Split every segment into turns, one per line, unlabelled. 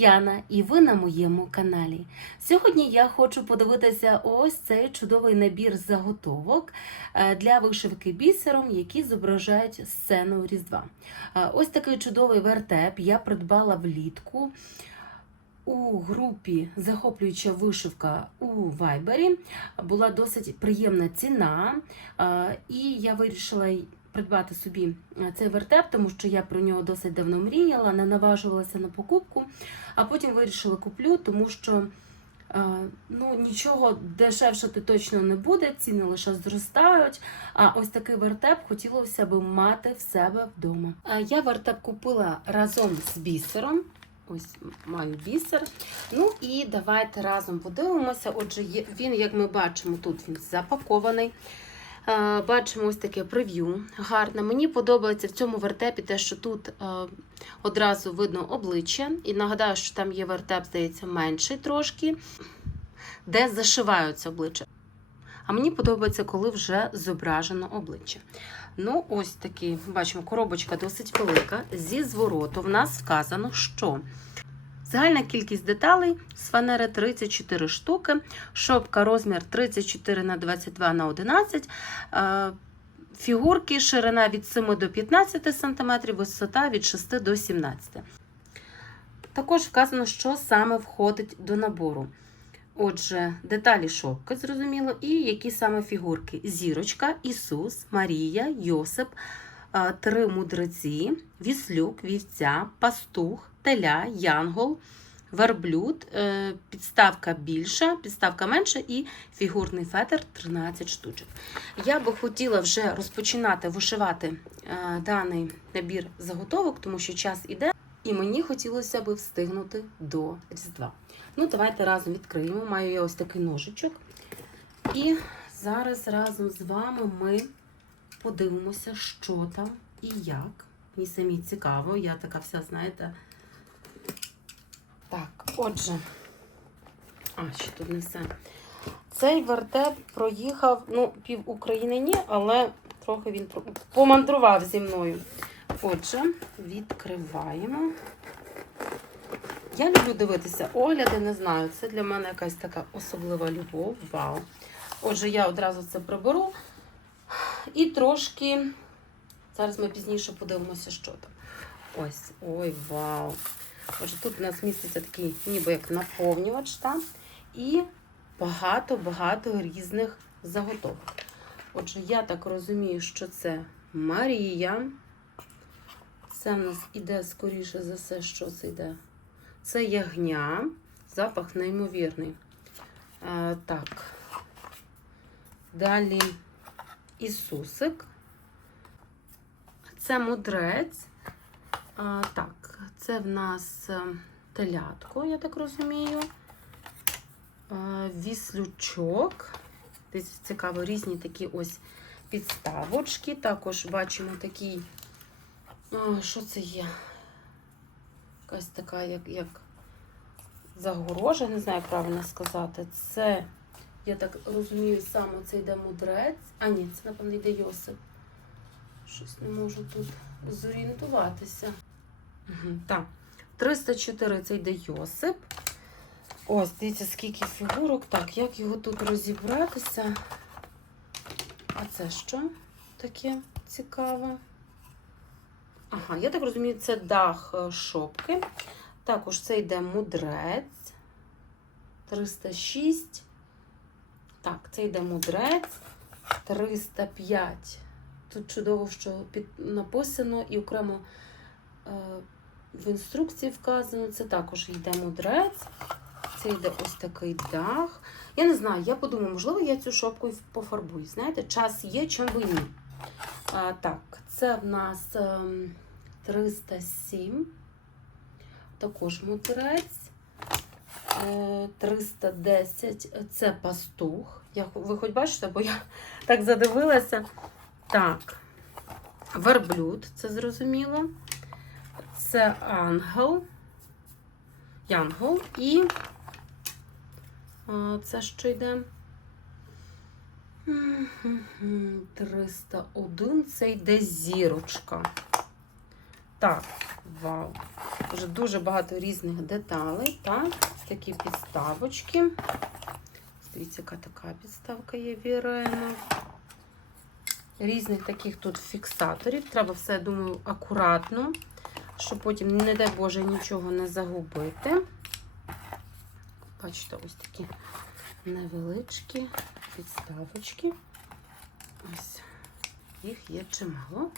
Яна, і ви на моєму каналі. Сьогодні я хочу подивитися ось цей чудовий набір заготовок е, для вишивки бісером, які зображають сцену Різдва. Е, Ось такий чудовий вертеп я придбала влітку. У групі захоплююча вишивка у Вайбері була досить приємна ціна, е, і я вирішила придбати собі е, цей вертеп, тому що я про нього досить давно мріяла, не наважувалася на покупку, а потім вирішила куплю, тому що е, ну, нічого дешевшати точно не буде, ціни лише зростають. А ось такий вертеп хотілося б мати в себе вдома. Е, Я вертеп купила разом з бісером. Ось маю бісер. Ну і давайте разом подивимося. Отже, він, як ми бачимо, тут він запакований. Е, Бачимо ось таке прев'ю. Гарне. Мені подобається в цьому вертепі те, що тут е, одразу видно обличчя. І нагадаю, що там є вертеп, здається, менший трошки, де зашиваються обличчя. А мені подобається, коли вже зображено обличчя. Ну, ось такі, бачимо, коробочка досить велика. Зі звороту в нас вказано, що загальна кількість деталей з фанери 34 штуки, шопка розмір 34 на 22 на 11 е, Фігурки ширина від 7 до 15 см, висота від 6 до 17 Також вказано, що саме входить до набору. Отже, деталі шопки, зрозуміло, і які саме фігурки: Зірочка, Ісус, Марія, Йосип, е, три мудреці, віслюк, вівця, пастух, теля, янгол, верблюд, е, підставка більша, підставка менша і фігурний фетр 13 штучок. Я би хотіла вже розпочинати вишивати е, даний набір заготовок, тому що час іде, і мені хотілося би встигнути до Різдва. Ну, давайте разом відкриємо. Маю я ось такий ножичок. І зараз разом з вами ми подивимося, що там і як. Мені самі цікаво, я така вся, знаєте. Так, отже, а, ще тут не все. Цей вертеп проїхав, ну, пів України ні, але трохи він помандрував зі мною. Отже, відкриваємо. Я люблю дивитися огляди, не знаю, це для мене якась така особлива любов. Вау. Отже, я одразу це приберу. І трошки. Зараз ми пізніше подивимося, що там. Ось, ой, вау. Отже, тут у нас міститься такий, ніби як наповнювач, та? і багато-багато різних заготовок. Отже, я так розумію, що це Марія. Це в нас іде, скоріше за все, що це йде. Це ягня, запах неймовірний. А, так. Далі Ісусик. Це мудрець. А, так, це в нас е, телятко, я так розумію. Віслючок. Десь цікаво, різні такі ось підставочки. Також бачимо такий, що це є? Якась така, як, як загорожа, не знаю, як правильно сказати. Це, я так розумію, саме це йде мудрець. А, ні, це, напевно, йде Йосип. Щось не можу тут зорієнтуватися. Так, 304 це йде Йосип. Ось, дивіться, скільки фігурок. Так, як його тут розібратися? А це що таке цікаве? Ага, я так розумію, це дах е, шопки. Також це йде мудрець. 306. Так, це йде мудрець. 305. Тут чудово, що під написано і окремо е, в інструкції вказано. Це також йде мудрець. Це йде ось такий дах. Я не знаю, я подумаю, можливо, я цю шопку пофарбую. Знаєте, час є, чим би ні. А, так, це в нас ем, 307. Також мудрець. Е, 310 це пастух. Я, ви хоч бачите, бо я так задивилася. Так, верблюд, це зрозуміло. Це ангел. Янгол. І це що йде? 301 це йде зірочка. Так, вау. Вже дуже багато різних деталей. Так, такі підставочки. Дивіться, яка така підставка є Вірена. Різних таких тут фіксаторів. Треба все, я думаю, акуратно, щоб потім, не дай Боже, нічого не загубити. Бачите, ось такі невеличкі підставочки. Ось їх є чимало.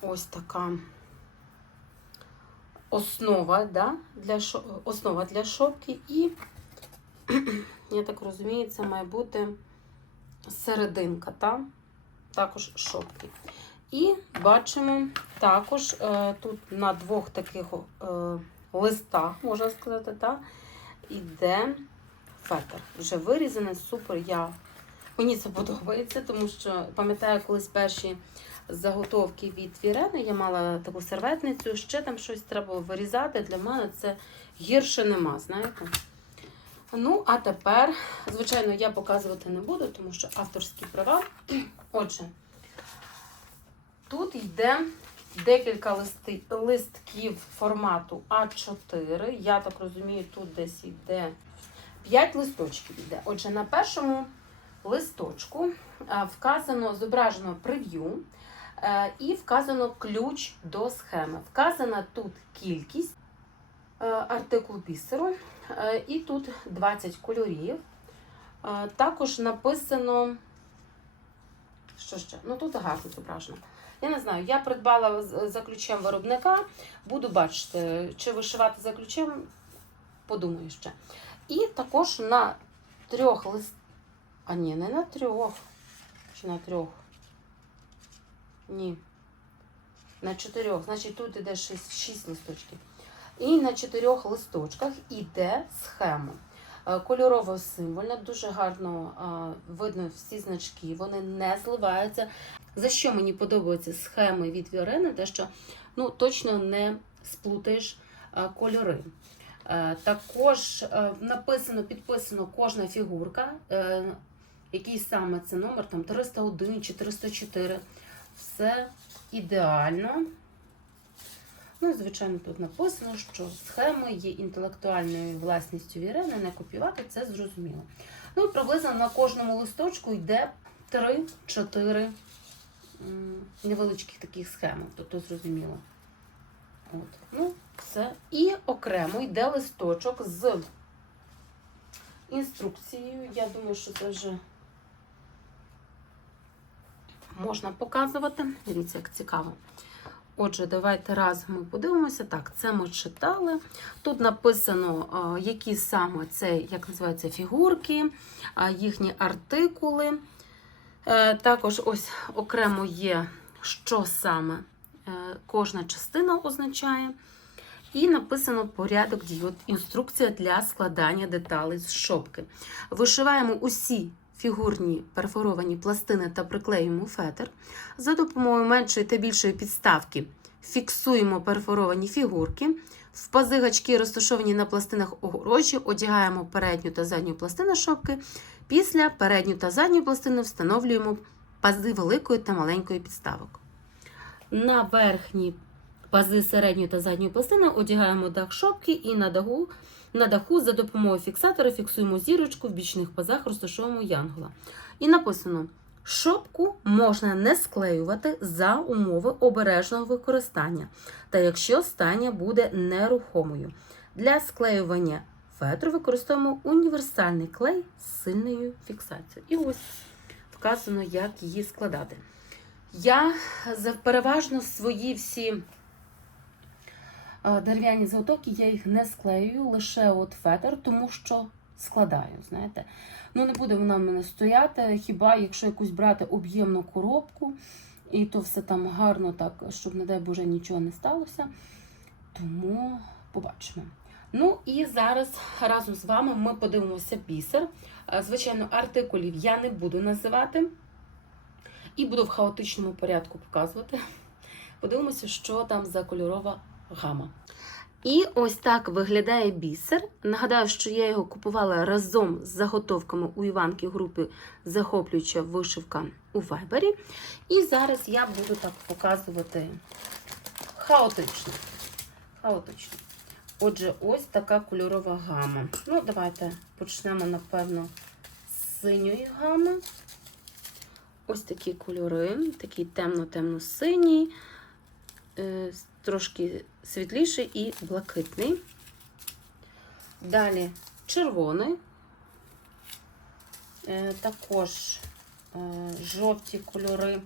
Ось така основа, да, для основа для шопки і, я так розумію, це має бути серединка, та? Також шопки. І бачимо також е, тут на двох таких е, листах, можна сказати, та, іде фетр. Вже вирізаний, супер. Я... Мені це подобається, тому що пам'ятаю, колись перші заготовки від Вірени, я мала таку серветницю, ще там щось треба вирізати. Для мене це гірше нема, знаєте. Ну, а тепер, звичайно, я показувати не буду, тому що авторські права. Отже, тут йде декілька листи, листків формату А4. Я так розумію, тут десь йде 5 листочків йде. Отже, на першому листочку е, вказано, зображено прев'ю е, і вказано ключ до схеми. Вказана тут кількість е, артикул бісеру, і тут 20 кольорів. Е, Також написано, що ще? Ну тут гарно зображено. Я не знаю, я придбала за ключем виробника, буду бачити, чи вишивати за ключем, подумаю ще. І також на трьох лист. А ні, не на трьох. Чи на трьох? Ні. На чотирьох. Значить, тут іде шість, шість листочків. І на чотирьох листочках іде схема. Е, Кольорово символьна, дуже гарно е, видно всі значки, вони не зливаються. За що мені подобаються схеми від Віорени, те, що ну, точно не сплутаєш е, кольори. Також написано, підписано кожна фігурка, який саме це номер, там 301 чи 304. Все ідеально. Ну, звичайно, тут написано, що схеми є інтелектуальною власністю Вірени, не копіювати, це зрозуміло. Ну приблизно на кожному листочку йде 3-4 невеличких таких схеми, тобто зрозуміло. От. Ну, все. І окремо йде листочок з інструкцією. Я думаю, що це вже можна показувати. Дивіться, як цікаво. Отже, давайте разом ми подивимося. Так, це ми читали. Тут написано, які саме це, як називаються, фігурки, їхні артикули. Е, Також ось окремо є, що саме е, кожна частина означає. І написано порядок дій. От інструкція для складання деталей з шопки. Вишиваємо усі фігурні перфоровані пластини та приклеюємо фетр. За допомогою меншої та більшої підставки фіксуємо перфоровані фігурки. В пази гачки, розташовані на пластинах огорожі, одягаємо передню та задню пластини шопки. Після передню та задню пластину встановлюємо пази великої та маленької підставок. На верхні пази середньої та задньої пластини одягаємо дах шопки і на даху, на даху за допомогою фіксатора фіксуємо зірочку в бічних пазах, розташовуємо янгола. І написано: шопку можна не склеювати за умови обережного використання, та якщо стання буде нерухомою. Для склеювання фетру використовуємо універсальний клей з сильною фіксацією. І ось вказано, як її складати. Я переважно свої всі дерев'яні заготовки, я їх не склеюю, лише от фетр, тому що складаю, знаєте. Ну, не буде вона в мене стояти, хіба якщо якусь брати об'ємну коробку, і то все там гарно, так, щоб, не дай Боже, нічого не сталося. Тому побачимо. Ну і зараз разом з вами ми подивимося бісер. Е, Звичайно, артикулів я не буду називати. І буду в хаотичному порядку показувати. Подивимося, що там за кольорова гама. І ось так виглядає бісер. Нагадаю, що я його купувала разом з заготовками у Іванки в групі захоплююча вишивка у Вайбері. І зараз я буду так показувати хаотично. хаотично. Отже, ось така кольорова гама. Ну, давайте почнемо, напевно, з синьої гами. Ось такі кольори, такий темно-темно-синій, е, трошки світліший і блакитний. Далі червоний, Е, також е, жовті кольори,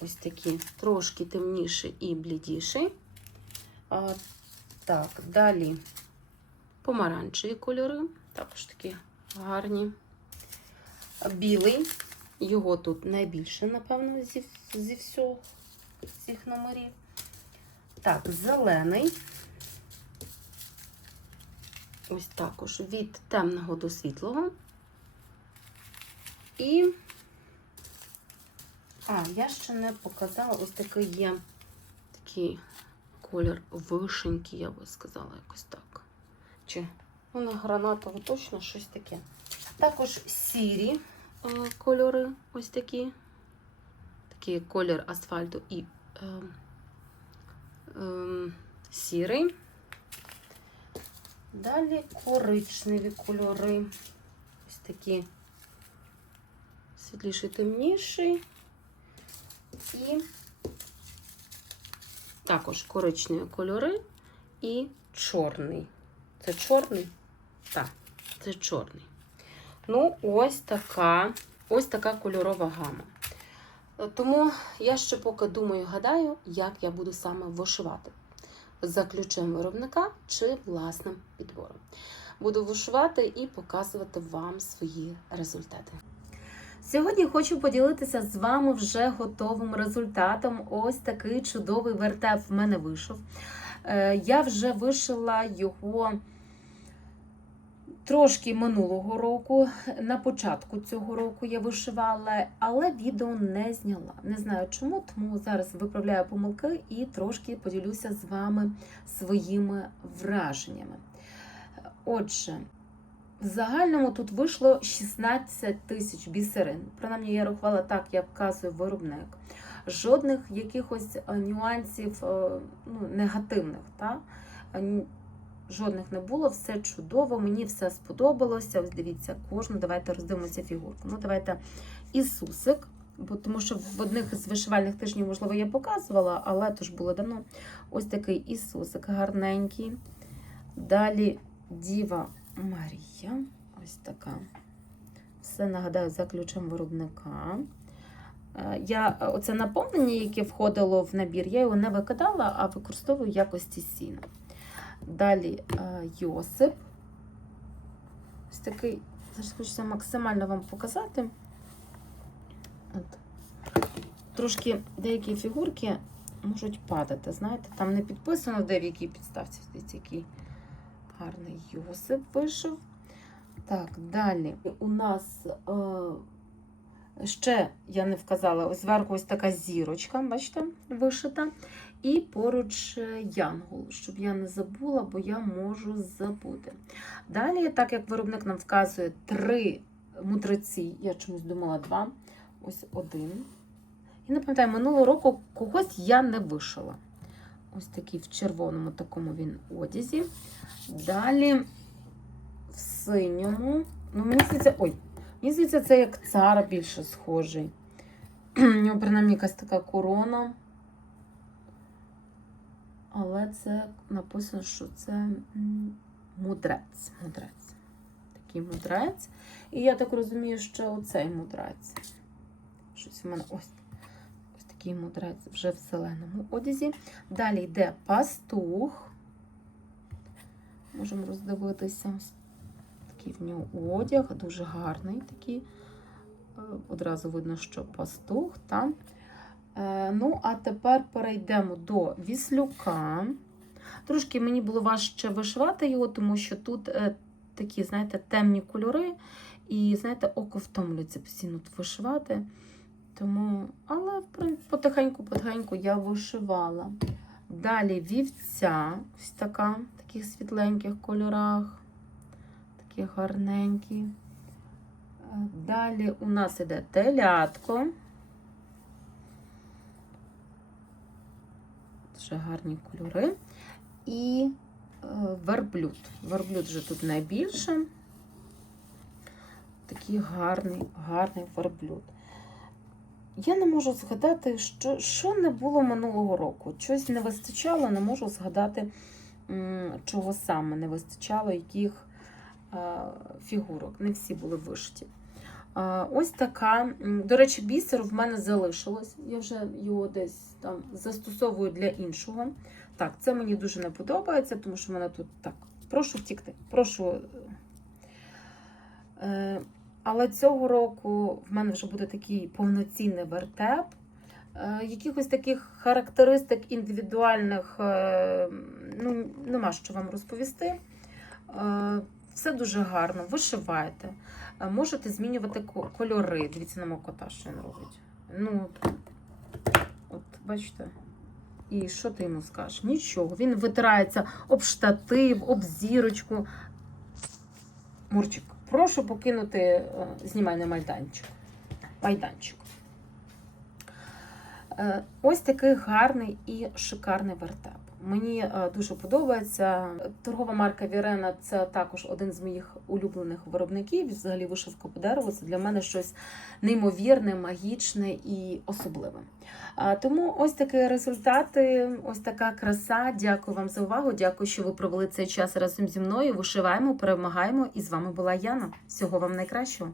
ось такі трошки темніші і блідіші. Так, далі помаранчеві кольори, також такі гарні. Білий, його тут найбільше, напевно, зі, зі цих номерів. Так, зелений. Ось також від темного до світлого. І, а, я ще не показала, ось такий є такий колір вишеньки, я би сказала, якось так. Чи вона гранатово точно щось таке. Також сірі е, кольори, ось такі. Такий колір асфальту і е, сірий. Далі коричневі кольори. Ось такі світліший, темніший. І також коричневі кольори і чорний. Це чорний? Так, це чорний. Ну, ось така, ось така кольорова гама. Тому я ще поки думаю, гадаю, як я буду саме вишивати. За ключем виробника чи власним підбором. Буду вишивати і показувати вам свої результати. Сьогодні хочу поділитися з вами вже готовим результатом. Ось такий чудовий вертеп в мене вийшов. Е, Я вже вишила його трошки минулого року. На початку цього року я вишивала, але відео не зняла. Не знаю чому, тому зараз виправляю помилки і трошки поділюся з вами своїми враженнями. Отже, в загальному тут вийшло 16 тисяч бісерин. Принаймні, я рахувала так, як вказує виробник. Жодних якихось нюансів е, ну, негативних. Та? Жодних не було, все чудово, мені все сподобалося. Ось дивіться, кожну. Давайте роздивимося фігурку. Ну, давайте Ісусик, бо тому що в одних з вишивальних тижнів, можливо, я показувала, але то ж було давно. Ось такий Ісусик гарненький. Далі Діва Марія. Ось така. Все нагадаю за ключем виробника. Е, Я е, оце наповнення, яке входило в набір, я його не викидала, а використовую якості сіна. Далі е, Йосип. Ось такий, зараз хочеться максимально вам показати. От. Трошки деякі фігурки можуть падати. Знаєте, там не підписано, де в якій підставці. Дивіться, який гарний Йосип вийшов. Так, далі у нас е, ще я не вказала, ось зверху ось така зірочка, бачите, вишита. І поруч е, янгол, щоб я не забула, бо я можу забути. Далі, так як виробник нам вказує три мудреці, я чомусь думала два, ось один. І не пам'ятаю, минулого року когось я не вишила. Ось такий в червоному такому він одязі. Далі в синьому. Ну, мені здається, ой, мені здається, це як цар більше схожий. У нього принаймні якась така корона. Але це написано, що це мудрець. Мудрець. Такий мудрець. І я так розумію, що оцей мудрець. Щось в мене ось. Ось такий мудрець вже в зеленому одязі. Далі йде пастух. Можемо роздивитися. Такий в нього одяг, дуже гарний такий. Е, Одразу видно, що пастух. Та? Е, Ну, а тепер перейдемо до віслюка. Трошки мені було важче вишивати його, тому що тут е, такі, знаєте, темні кольори. І, знаєте, око втомлюється постійно вишивати. Тому, але потихеньку-потихеньку я вишивала. Далі вівця, ось така, в таких світленьких кольорах, такі гарненькі. Е, Далі у нас іде телятко. Дуже гарні кольори. І е, верблюд. Верблюд вже тут найбільше. Такий гарний, гарний верблюд. Я не можу згадати, що, що не було минулого року. Щось не вистачало, не можу згадати, чого саме не вистачало, яких фігурок. Не всі були вишиті. Е, ось така. До речі, бісер в мене залишилось. Я вже його десь там застосовую для іншого. Так, це мені дуже не подобається, тому що в мене тут так. Прошу втікти. Прошу. Е, але цього року в мене вже буде такий повноцінний вертеп. Е, Якихось таких характеристик індивідуальних е, ну, нема що вам розповісти. Все дуже гарно, вишиваєте. Е, Можете змінювати кольори. Дивіться на мого кота, що він робить. Ну, от, бачите. І що ти йому скажеш? Нічого. Він витирається об штатив, об зірочку. Мурчик, прошу покинути е, знімальний майданчик. майданчик. Е, Ось такий гарний і шикарний вертеп. Мені е, дуже подобається. Торгова марка Вірена це також один з моїх улюблених виробників. Взагалі вишивка по дереву це для мене щось неймовірне, магічне і особливе. Тому ось такі результати, ось така краса. Дякую вам за увагу. Дякую, що ви провели цей час разом зі мною. Вишиваємо, перемагаємо. І з вами була Яна. Всього вам найкращого.